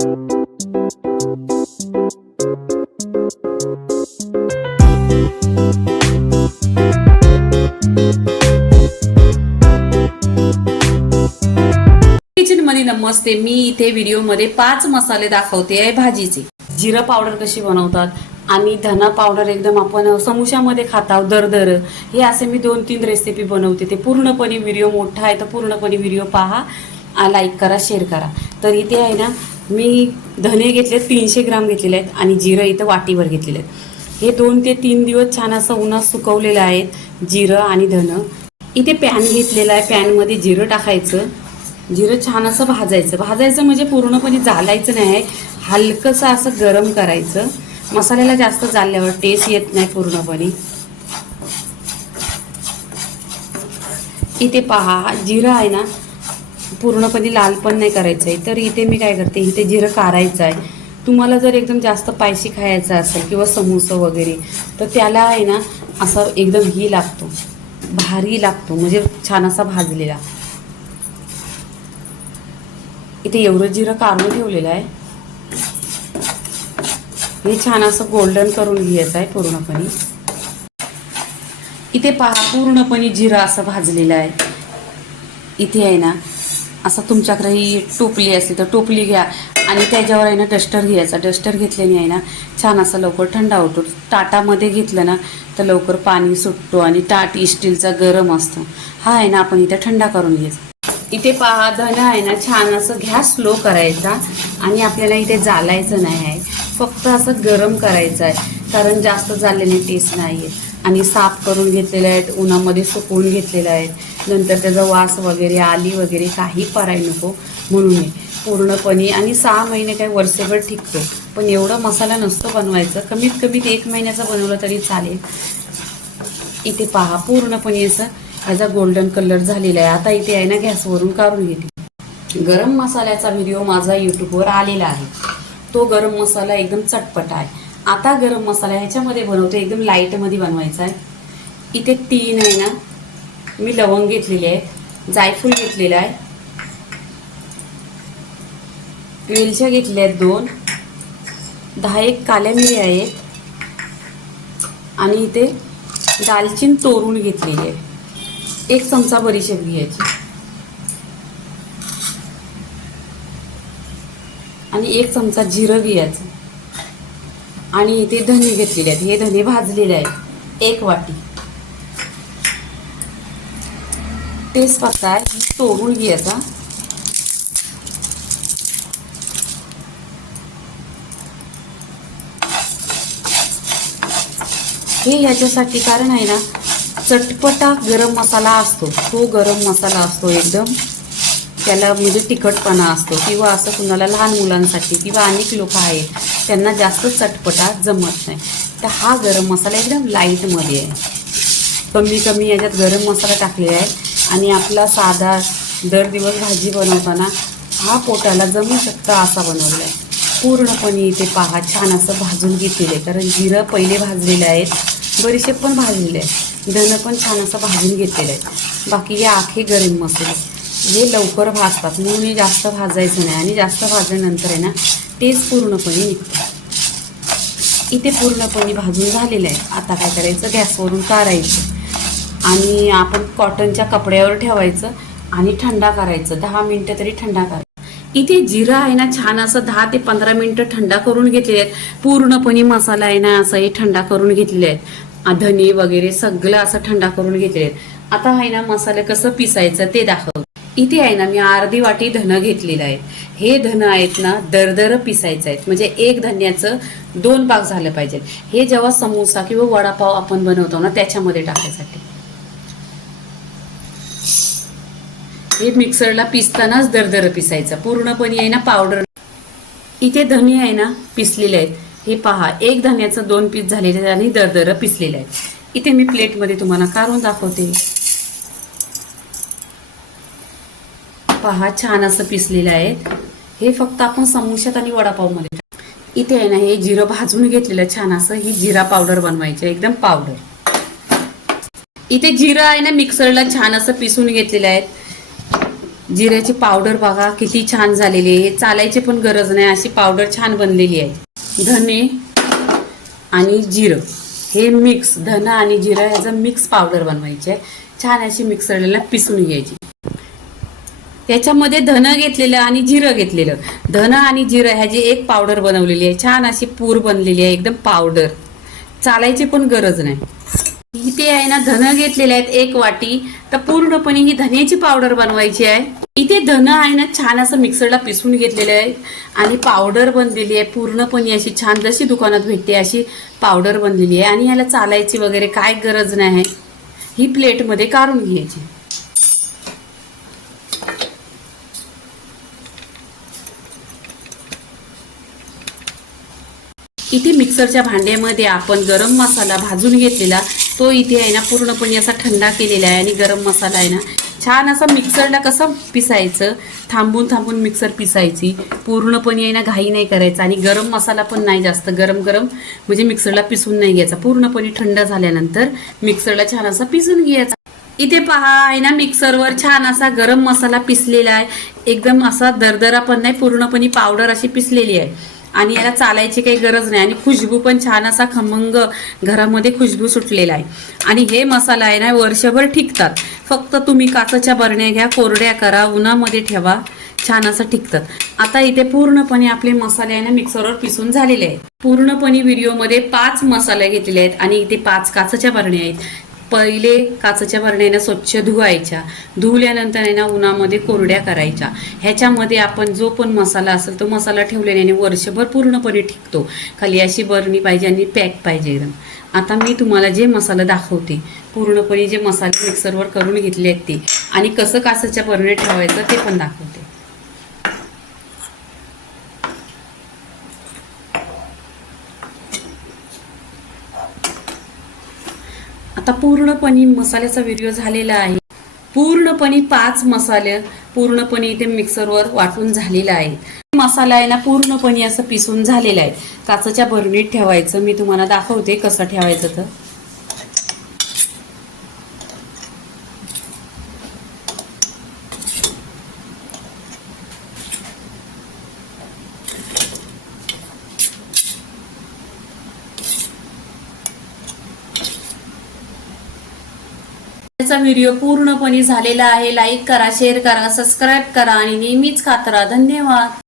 नमस्ते, मी इथे व्हिडिओ मध्ये 5 मसाले दाखवते आहे भाजीचे। जिरा पावडर कशी बनवतात आणि धना पावडर एकदम आपण समोशामध्ये खाताव दरदर, हे असे मी 2-3 रेसिपी बनवते। ते पूर्णपणे व्हिडिओ मोठा आहे तर पूर्णपणे व्हिडिओ पहा, लाईक करा, शेअर करा। तर इथे आहे ना, मी धने घेतले 300 ग्राम घेतलेले आहेत आणि जिरं इथं वाटीवर घेतलेले आहेत। हे 2 ते 3 दिवस छान असं उन्हात सुकवलेलं आहे जिरं आणि धन। इथे पॅन घेतलेला आहे, पॅनमध्ये जिरं टाकायचं, जिरं छान असं भाजायचं म्हणजे पूर्णपणे जाळायचं नाही, हलकंसं असं गरम करायचं। मसाल्याला जास्त जाळल्यावर टेस्ट येत नाही पूर्णपणे। इथे पहा, जिरं आहे ना पूर्णपणे लाल पण नाही करायचं आहे, तर इथे मी काय करते, इथे जिरं काढायचं आहे। तुम्हाला जर एकदम जास्त स्पायसी खायचं असेल किंवा समोसा वगैरे, तर त्याला आहे ना असं एकदम ही लागतो, भारी लागतो, म्हणजे छान असा भाजलेला। इथे एवढं जिरं काढून ठेवलेलं आहे, हे छान असं गोल्डन करून घ्यायचं आहे पूर्णपणे। इथे पहा, पूर्णपणे जिरं असं भाजलेलं आहे। इथे आहे ना असं तुमच्याकडे टोपली असली तर टोपली घ्या आणि त्याच्यावर आहे ना डस्टर घ्यायचा। डस्टर घेतल्याने आहे ना छान असं लवकर थंडा होतो। ताटामध्ये घेतलं ना तर लवकर पाणी सुटतो आणि ताट स्टीलचा गरम असतो। हा आहे ना आपण इथे थंडा करून घ्यायचा। इथे पहा, धन आहे ना छान असं गॅस स्लो करायचा आणि आपल्याला इथे जाळायचं नाही आहे, फक्त असं गरम करायचं आहे, कारण जास्त जाळल्याने टेस्ट नाही आहे। आणि साफ करून घेतलेले आहेत, उन्हामध्ये सुकवून घेतलेले आहेत, नंतर त्याचा वास वगैरे आली वगैरे काही पराय नको म्हणून पूर्णपणे। आणि 6 महिने काय वर्षभर टिकतो, पण एवढा मसाला नसतो बनवायचं, कमीत कमी 1 महिन्याचा बनवला तरी चालेल। इथे पहा, पूर्णपणे असं ह्याचा गोल्डन कलर झालेला आहे। आता इथे आहे ना गॅसवरून काढून घेते। गरम मसाल्याचा व्हिडिओ माझा यूट्यूबवर आलेला आहे, तो गरम मसाला एकदम चटपट आहे। आता गरम मसाला ह्याच्यामध्ये बनवते, एकदम लाईटमध्ये बनवायचा आहे। इथे 3 आहे ना मी लवंग घेतलेली आहे, जायफळ घेतलेला आहे, वेलच्या घेतल्या आहेत 2, 10 काळ्या मिऱ्या आहेत आणि इथे दालचिनी तोडून घेतलेली आहे। 1 चमचा बडीशेप घ्यायची आणि 1 चमचा जिरं घ्यायचं आणि इथे धने घेतलेले आहेत, हे धने भाजलेले आहेत 1 वाटी। तेजपत्ता आहे, तोडून घ्यायचा, हे याच्यासाठी कारण आहे ना चटपटा गरम मसाला असतो, तो गरम मसाला असतो एकदम, त्याला म्हणजे तिखटपणा असतो, किंवा असं कुणाला लहान मुलांसाठी किंवा अनेक लोक आहेत त्यांना जास्त चटपटा जमत नाही, तर हा गरम मसाला एकदम लाईटमध्ये आहे। कमी याच्यात गरम मसाला टाकलेला आहे आणि आपला साधा दर दिवस भाजी बनवताना हा पोटाला जमू शकता असा बनवला आहे। पूर्णपणे इथे पहा, छान असं भाजून घेतलेलं आहे, कारण जिरं पहिले भाजलेले आहेत, बडीशेप पण भाजलेले आहे, धन पण छान असं भाजून घेतलेलं आहे। बाकी हे आखे गरम मसाले हे लवकर भाजतात म्हणून हे जास्त भाजायचं नाही, आणि जास्त भाजल्यानंतर आहे ना टेस्ट पूर्णपणे निघतो। इथे पूर्णपणे भाजून झालेलं आहे। आता काय करायचं, गॅसवरून काढायचं आणि आपण कॉटनच्या कपड्यावर ठेवायचं आणि थंडा करायचं, 10 मिनिटं तरी थंडा करायचं। इथे जिरं आहे ना छान असं 10 ते 15 मिनिटं थंडा करून घेतलेले आहेत। पूर्णपणे मसाला आहे ना असं हे थंडा करून घेतलेले आहेत, धने वगैरे सगळं असं थंडा करून घेतलेले आहेत। आता आहे ना मसाले कसं पिसायचं ते दाखव। इथे आहे ना मी अर्धी वाटी धन घेतलेलं आहे, हे धन आहेत ना दरदर पिसायचं आहेत, म्हणजे 1 धन्याचं 2 भाग झालं पाहिजे। हे जेव्हा समोसा किंवा वडापाव आपण बनवतो ना त्याच्यामध्ये टाकायसाठी, हे मिक्सरला पिसतानाच दरदर पिसायचं पूर्णपणे आहे ना पावडर। इथे धने आहे ना पिसलेले आहेत, हे पहा 1 धन्याचं 2 पीस झालेले आहेत आणि दरदर पिसलेले आहेत। इथे मी प्लेटमध्ये तुम्हाला काढून दाखवते, पहा छान असं पिसलेलं आहे। हे फक्त आपण समोशात आणि वडापावमध्ये। इथे आहे ना हे जिरं भाजून घेतलेलं छान असं, ही जिरा पावडर बनवायची एकदम पावडर। इथे जिरं आहे ना मिक्सरला छान असं पिसून घेतलेलं आहे, जिऱ्याची पावडर बघा किती छान झालेली आहे, चालायची पण गरज नाही, अशी पावडर छान बनलेली आहे. धने आणि जिरं हे मिक्स, धन आणि जिरं ह्याचं मिक्स पावडर बनवायची आहे. छान अशी मिक्सरला पिसून घ्यायची. त्याच्यामध्ये धन घेतलेलं आणि जिरं घेतलेलं, धन आणि जिरं ह्याची एक पावडर बनवलेली आहे. छान अशी पूर बनलेली आहे, एकदम पावडर, चालायची पण गरज नाही. इथे आहे ना धन घेतलेले आहेत 1 वाटी, तर पूर्णपणे ही धन्याची पावडर बनवायची आहे. इथे धन आहे ना छान असं मिक्सरला पिसून घेतलेलं आहे आणि पावडर बनलेली आहे पूर्णपणे अशी छान, जशी दुकानात भेटते अशी पावडर बनलेली आहे. आणि याला चालायची वगैरे काय गरज नाही. ही प्लेटमध्ये काढून घ्यायची. इथे मिक्सरच्या भांड्यामध्ये आपण गरम मसाला भाजून घेतलेला तो इथे आहे ना पूर्णपणे असा थंडा केलेला आहे. आणि गरम मसाला आहे ना छान असा मिक्सरला कसं पिसायचं, थांबून थांबून मिक्सर पिसायची, पूर्णपणे आहे ना घाई नाही करायचा. आणि गरम मसाला पण नाही जास्त गरम गरम म्हणजे मिक्सरला पिसून नाही घ्यायचा, पूर्णपणे थंड झाल्यानंतर मिक्सरला छान असा पिसून घ्यायचा. इथे पहा आहे ना मिक्सरवर छान असा गरम मसाला पिसलेला आहे, एकदम असा दरदरा पण नाही, पूर्णपणे पावडर अशी पिसलेली आहे. आणि याला चालायची काही गरज नाही. आणि खुशबू पण छान असा खमंग घरामध्ये खुशबू सुटलेला आहे. आणि हे मसाला आहे ना वर्षभर टिकतात. फक्त तुम्ही काचेच्या बरण्या घ्या, कोरड्या करा, उन्हामध्ये ठेवा, छान असं टिकतात. आता इथे पूर्णपणे आपले मसाले आहे ना मिक्सरवर पिसून झालेले आहेत. पूर्णपणे व्हिडिओमध्ये 5 मसाले घेतलेले आहेत आणि इथे 5 काचेच्या बरण्या आहेत. पहिले काचेच्या बरण्या स्वच्छ धुवायच्या, धुवल्यानंतर आहे ना उन्हामध्ये कोरड्या करायच्या. ह्याच्यामध्ये आपण जो पण मसाला असेल तो मसाला ठेवल्याने वर्षभर पूर्णपणे टिकतो. खाली अशी बरणी पाहिजे आणि पॅक पाहिजे एकदम. आता मी तुम्हाला जे मसाला दाखवते, पूर्णपणे जे मसाले मिक्सरवर करून घेतले आहेत ते, आणि कसं काचेच्या बरणीत ठेवायचं ते पण दाखवते. आता पूर्णपणे मसाल्याचा व्हिडिओ झालेला आहे. पूर्णपणे 5 मसाले पूर्णपणे इथे मिक्सरवर वाटून झालेला आहे. मसाला आहे ना पूर्णपणे असं पिसून झालेला आहे. काचेच्या बरणीत ठेवायचं, मी तुम्हाला दाखवते कसं ठेवायचं. तर व्हिडिओ पूर्णपणे झालेला आहे. लाईक करा, शेअर करा, सबस्क्राईब करा आणि नेहमीच खात राहा. धन्यवाद.